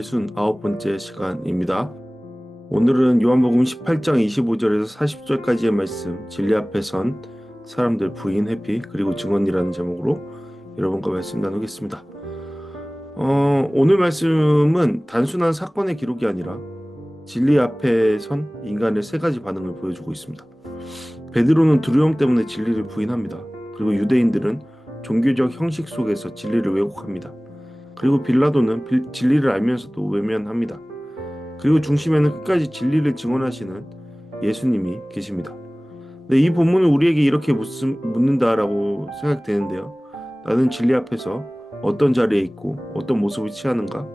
69번째 시간입니다. 오늘은 요한복음 18장 25절에서 40절까지의 말씀, 진리 앞에 선 사람들 부인 회피 그리고 증언이라는 제목으로 여러분과 말씀 나누겠습니다. 오늘 말씀은 단순한 사건의 기록이 아니라 진리 앞에 선 인간의 세 가지 반응을 보여주고 있습니다. 베드로는 두려움 때문에 진리를 부인합니다. 그리고 유대인들은 종교적 형식 속에서 진리를 왜곡합니다. 그리고 빌라도는 진리를 알면서도 외면합니다. 그리고 중심에는 끝까지 진리를 증언하시는 예수님이 계십니다. 네, 이 본문은 우리에게 이렇게 묻는다라고 생각되는데요. 나는 진리 앞에서 어떤 자리에 있고 어떤 모습을 취하는가?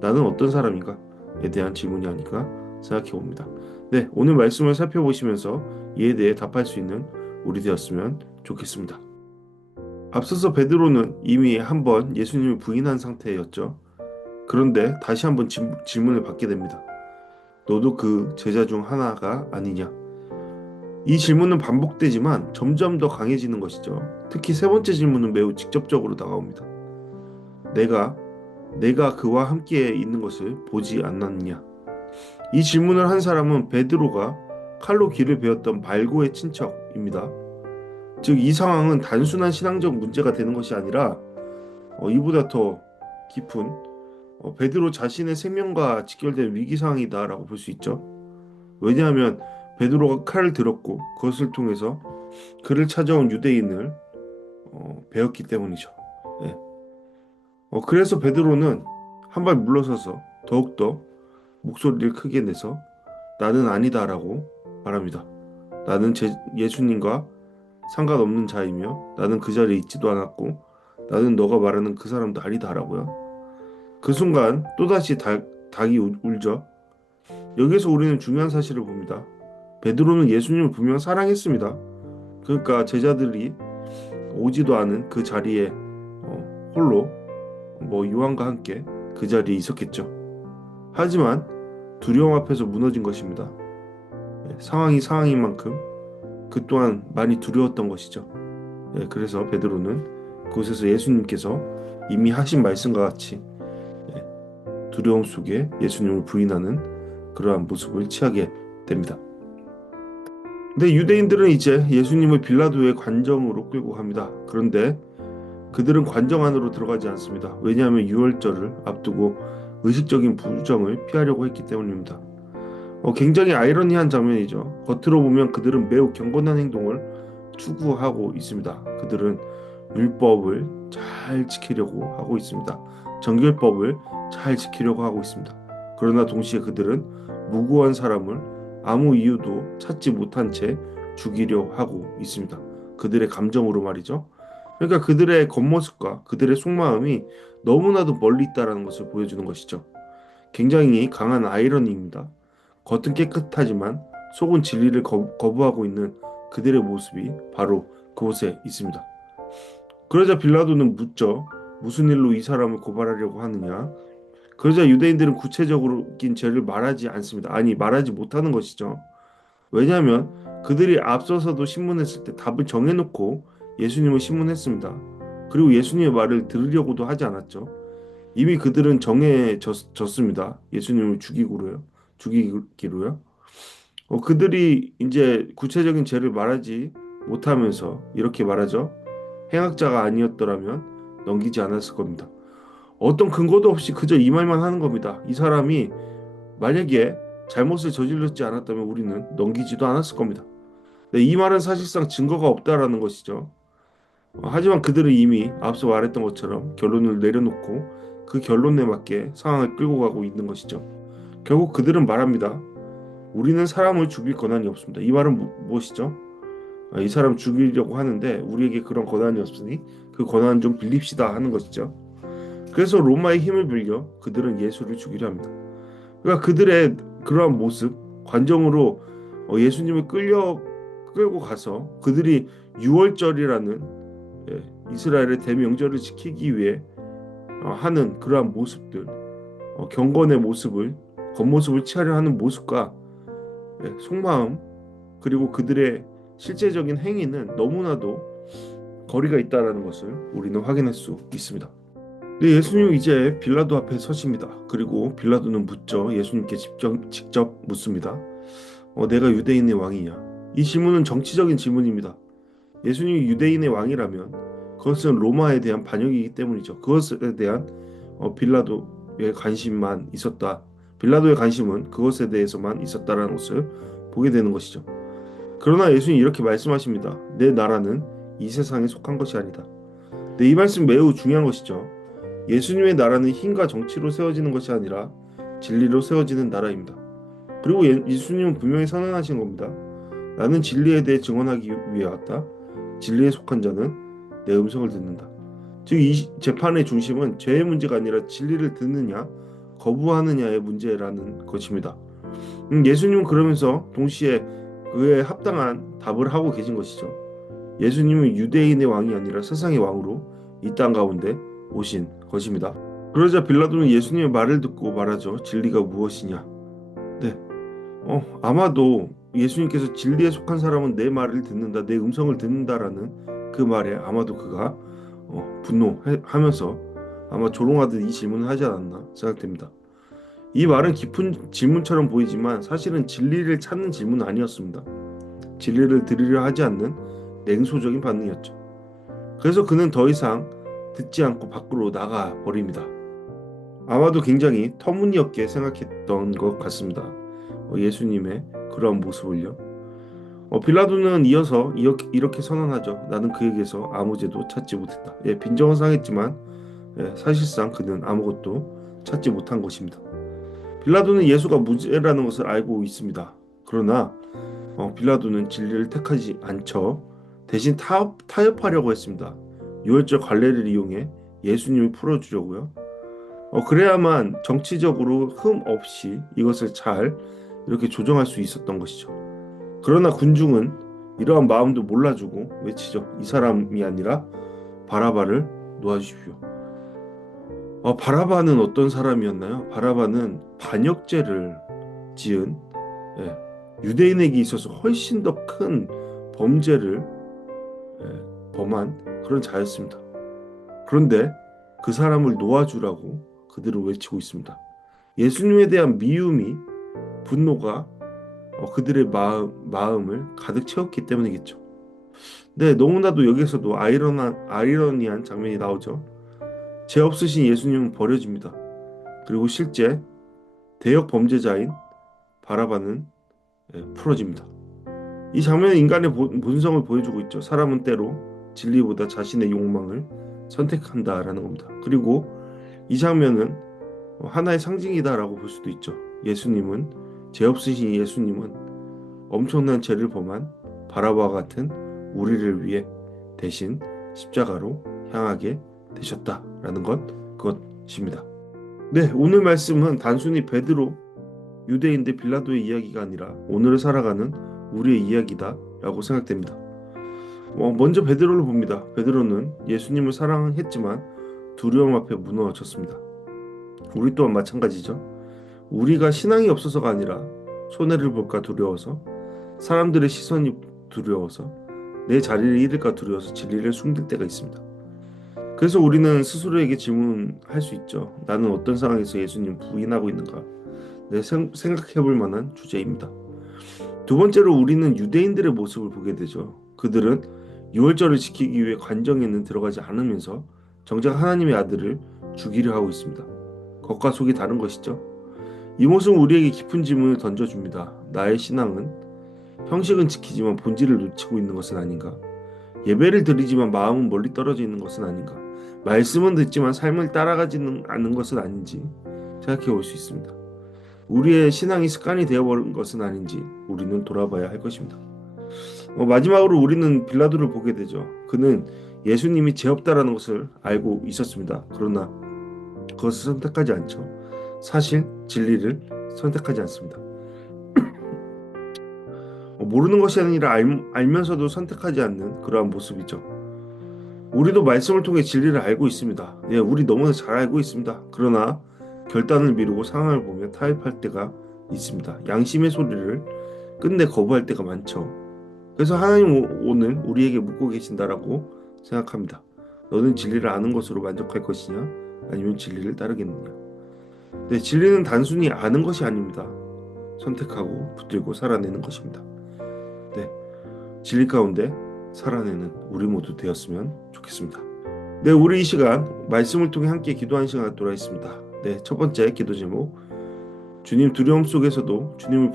나는 어떤 사람인가?에 대한 질문이 아닐까 생각해 봅니다. 네, 오늘 말씀을 살펴보시면서 이에 대해 답할 수 있는 우리 되었으면 좋겠습니다. 앞서서 베드로는 이미 한번 예수님을 부인한 상태였죠. 그런데 다시 한번 질문을 받게 됩니다. 너도 그 제자 중 하나가 아니냐? 이 질문은 반복되지만 점점 더 강해지는 것이죠. 특히 세 번째 질문은 매우 직접적으로 다가옵니다. 내가 그와 함께 있는 것을 보지 않았느냐? 이 질문을 한 사람은 베드로가 칼로 길을 베었던 말고의 친척입니다. 즉, 이 상황은 단순한 신앙적 문제가 되는 것이 아니라 이보다 더 깊은 베드로 자신의 생명과 직결된 위기 상황이다라고 볼 수 있죠. 왜냐하면 베드로가 칼을 들었고 그것을 통해서 그를 찾아온 유대인을 베었기 때문이죠. 네. 그래서 베드로는 한 발 물러서서 더욱더 목소리를 크게 내서 나는 아니다라고 말합니다. 나는 예수님과 상관없는 자이며 나는 그 자리에 있지도 않았고 나는 너가 말하는 그 사람도 아니다라고요. 그 순간 또다시 닭이 울죠. 여기서 우리는 중요한 사실을 봅니다. 베드로는 예수님을 분명 사랑했습니다. 그러니까 제자들이 오지도 않은 그 자리에 홀로 요한과 함께 그 자리에 있었겠죠. 하지만 두려움 앞에서 무너진 것입니다. 상황이 상황인 만큼 그 또한 많이 두려웠던 것이죠. 그래서 베드로는 그곳에서 예수님께서 이미 하신 말씀과 같이 두려움 속에 예수님을 부인하는 그러한 모습을 취하게 됩니다. 근데 유대인들은 이제 예수님을 빌라도의 관정으로 끌고 갑니다. 그런데 그들은 관정 안으로 들어가지 않습니다. 왜냐하면 유월절을 앞두고 의식적인 부정을 피하려고 했기 때문입니다. 굉장히 아이러니한 장면이죠. 겉으로 보면 그들은 매우 경건한 행동을 추구하고 있습니다. 그들은 율법을 잘 지키려고 하고 있습니다. 정결법을 잘 지키려고 하고 있습니다. 그러나 동시에 그들은 무고한 사람을 아무 이유도 찾지 못한 채 죽이려 하고 있습니다. 그들의 감정으로 말이죠. 그러니까 그들의 겉모습과 그들의 속마음이 너무나도 멀리 있다는 것을 보여주는 것이죠. 굉장히 강한 아이러니입니다. 겉은 깨끗하지만 속은 진리를 거부하고 있는 그들의 모습이 바로 그곳에 있습니다. 그러자 빌라도는 묻죠. 무슨 일로 이 사람을 고발하려고 하느냐? 그러자 유대인들은 구체적인 죄를 말하지 않습니다. 아니, 말하지 못하는 것이죠. 왜냐하면 그들이 앞서서도 신문했을 때 답을 정해놓고 예수님을 신문했습니다. 그리고 예수님의 말을 들으려고도 하지 않았죠. 이미 그들은 정해졌습니다. 예수님을 죽이기로요. 그들이 이제 구체적인 죄를 말하지 못하면서 이렇게 말하죠. 행악자가 아니었더라면 넘기지 않았을 겁니다. 어떤 근거도 없이 그저 이 말만 하는 겁니다. 이 사람이 만약에 잘못을 저질렀지 않았다면 우리는 넘기지도 않았을 겁니다. 네, 이 말은 사실상 증거가 없다라는 것이죠. 하지만 그들은 이미 앞서 말했던 것처럼 결론을 내려놓고 그 결론에 맞게 상황을 끌고 가고 있는 것이죠. 결국 그들은 말합니다. 우리는 사람을 죽일 권한이 없습니다. 이 말은 무엇이죠? 이 사람 죽이려고 하는데 우리에게 그런 권한이 없으니 그 권한 좀 빌립시다 하는 것이죠. 그래서 로마의 힘을 빌려 그들은 예수를 죽이려 합니다. 그러니까 그들의 그러한 모습, 관정으로 예수님을 끌고 가서 그들이 유월절이라는 이스라엘의 대명절을 지키기 위해 하는 그러한 모습들, 경건의 모습을, 겉모습을 취하려 하는 모습과 속마음, 그리고 그들의 실제적인 행위는 너무나도 거리가 있다는 것을 우리는 확인할 수 있습니다. 네, 예수님 이제 빌라도 앞에 서십니다. 그리고 빌라도는 묻죠. 예수님께 직접 묻습니다. 내가 유대인의 왕이냐? 이 질문은 정치적인 질문입니다. 예수님이 유대인의 왕이라면 그것은 로마에 대한 반역이기 때문이죠. 그것에 대한 빌라도의 관심만 있었다. 빌라도의 관심은 그것에 대해서만 있었다라는 것을 보게 되는 것이죠. 그러나 예수님이 이렇게 말씀하십니다. 내 나라는 이 세상에 속한 것이 아니다. 네, 이 말씀 매우 중요한 것이죠. 예수님의 나라는 힘과 정치로 세워지는 것이 아니라 진리로 세워지는 나라입니다. 그리고 예수님은 분명히 선언하신 겁니다. 나는 진리에 대해 증언하기 위해 왔다. 진리에 속한 자는 내 음성을 듣는다. 즉, 이 재판의 중심은 죄의 문제가 아니라 진리를 듣느냐, 거부하느냐의 문제라는 것입니다. 예수님은 그러면서 동시에 그에 합당한 답을 하고 계신 것이죠. 예수님은 유대인의 왕이 아니라 세상의 왕으로 이 땅 가운데 오신 것입니다. 그러자 빌라도는 예수님의 말을 듣고 말하죠. 진리가 무엇이냐? 네, 아마도 예수님께서 진리에 속한 사람은 내 말을 듣는다, 내 음성을 듣는다라는 그 말에 아마도 그가 분노하면서 아마 조롱하듯 이 질문을 하지 않았나 생각됩니다. 이 말은 깊은 질문처럼 보이지만 사실은 진리를 찾는 질문은 아니었습니다. 진리를 들으려 하지 않는 냉소적인 반응이었죠. 그래서 그는 더 이상 듣지 않고 밖으로 나가 버립니다. 아마도 굉장히 터무니없게 생각했던 것 같습니다. 예수님의 그러한 모습을요. 빌라도는 이어서 이렇게 선언하죠. 나는 그에게서 아무 죄도 찾지 못했다. 예, 빈정은 상했지만 사실상 그는 아무것도 찾지 못한 것입니다. 빌라도는 예수가 무죄라는 것을 알고 있습니다. 그러나 빌라도는 진리를 택하지 않죠. 대신 타협하려고 했습니다. 유월절 관례를 이용해 예수님을 풀어주려고요. 그래야만 정치적으로 흠 없이 이것을 잘 이렇게 조정할 수 있었던 것이죠. 그러나 군중은 이러한 마음도 몰라주고 외치죠. 이 사람이 아니라 바라바를 놓아주십시오. 바라바는 어떤 사람이었나요? 바라바는 반역죄를 지은 예, 유대인에게 있어서 훨씬 더 큰 범죄를 범한 그런 자였습니다. 그런데 그 사람을 놓아주라고 그들은 외치고 있습니다. 예수님에 대한 미움이 분노가 그들의 마음을 가득 채웠기 때문이겠죠. 네, 너무나도 여기서도 아이러니한 장면이 나오죠. 죄 없으신 예수님은 버려집니다. 그리고 실제 대역 범죄자인 바라바는 풀어집니다. 이 장면은 인간의 본성을 보여주고 있죠. 사람은 때로 진리보다 자신의 욕망을 선택한다라는 겁니다. 그리고 이 장면은 하나의 상징이다라고 볼 수도 있죠. 죄 없으신 예수님은 엄청난 죄를 범한 바라바와 같은 우리를 위해 대신 십자가로 향하게 되셨다라는 그것입니다. 네, 오늘 말씀은 단순히 유대인 대 빌라도의 이야기가 아니라 오늘을 살아가는 우리의 이야기다라고 생각됩니다. 먼저 베드로를 봅니다. 베드로는 예수님을 사랑했지만 두려움 앞에 무너졌습니다. 우리 또한 마찬가지죠. 우리가 신앙이 없어서가 아니라 손해를 볼까 두려워서, 사람들의 시선이 두려워서, 내 자리를 잃을까 두려워서 진리를 숨길 때가 있습니다. 그래서 우리는 스스로에게 질문할 수 있죠. 나는 어떤 상황에서 예수님 부인하고 있는가? 생각해 볼 만한 주제입니다. 두 번째로 우리는 유대인들의 모습을 보게 되죠. 그들은 유월절을 지키기 위해 관정에는 들어가지 않으면서 정작 하나님의 아들을 죽이려 하고 있습니다. 겉과 속이 다른 것이죠. 이 모습은 우리에게 깊은 질문을 던져줍니다. 나의 신앙은 형식은 지키지만 본질을 놓치고 있는 것은 아닌가? 예배를 드리지만 마음은 멀리 떨어져 있는 것은 아닌가? 말씀은 듣지만 삶을 따라가지는 않는 것은 아닌지 생각해 볼 수 있습니다. 우리의 신앙이 습관이 되어버린 것은 아닌지 우리는 돌아봐야 할 것입니다. 마지막으로 우리는 빌라도를 보게 되죠. 그는 예수님이 죄 없다라는 것을 알고 있었습니다. 그러나 그것을 선택하지 않죠. 사실 진리를 선택하지 않습니다. 모르는 것이 아니라 알면서도 선택하지 않는 그러한 모습이죠. 우리도 말씀을 통해 진리를 알고 있습니다. 네, 우리 너무나 잘 알고 있습니다. 그러나 결단을 미루고 상황을 보며 타협할 때가 있습니다. 양심의 소리를 끝내 거부할 때가 많죠. 그래서 하나님 오늘 우리에게 묻고 계신다라고 생각합니다. 너는 진리를 아는 것으로 만족할 것이냐? 아니면 진리를 따르겠느냐. 네, 진리는 단순히 아는 것이 아닙니다. 선택하고 붙들고 살아내는 것입니다. 네, 진리 가운데 살아내는 우리 모두 되었으면 좋겠습니다. 네, 우리 이 시간 말씀을 통해 함께 기도하는 시간 갖도록 하겠습니다. 네, 첫 번째 기도 제목, 주님 두려움 속에서도 주님을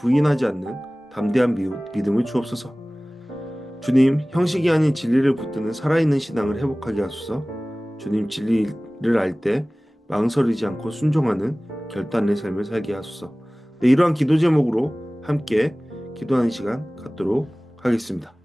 부인하지 않는 담대한 믿음을 주옵소서. 주님, 형식이 아닌 진리를 붙드는 살아있는 신앙을 회복하게 하소서. 주님, 진리를 알 때 망설이지 않고 순종하는 결단의 삶을 살게 하소서. 네, 이러한 기도 제목으로 함께 기도하는 시간 갖도록 하겠습니다.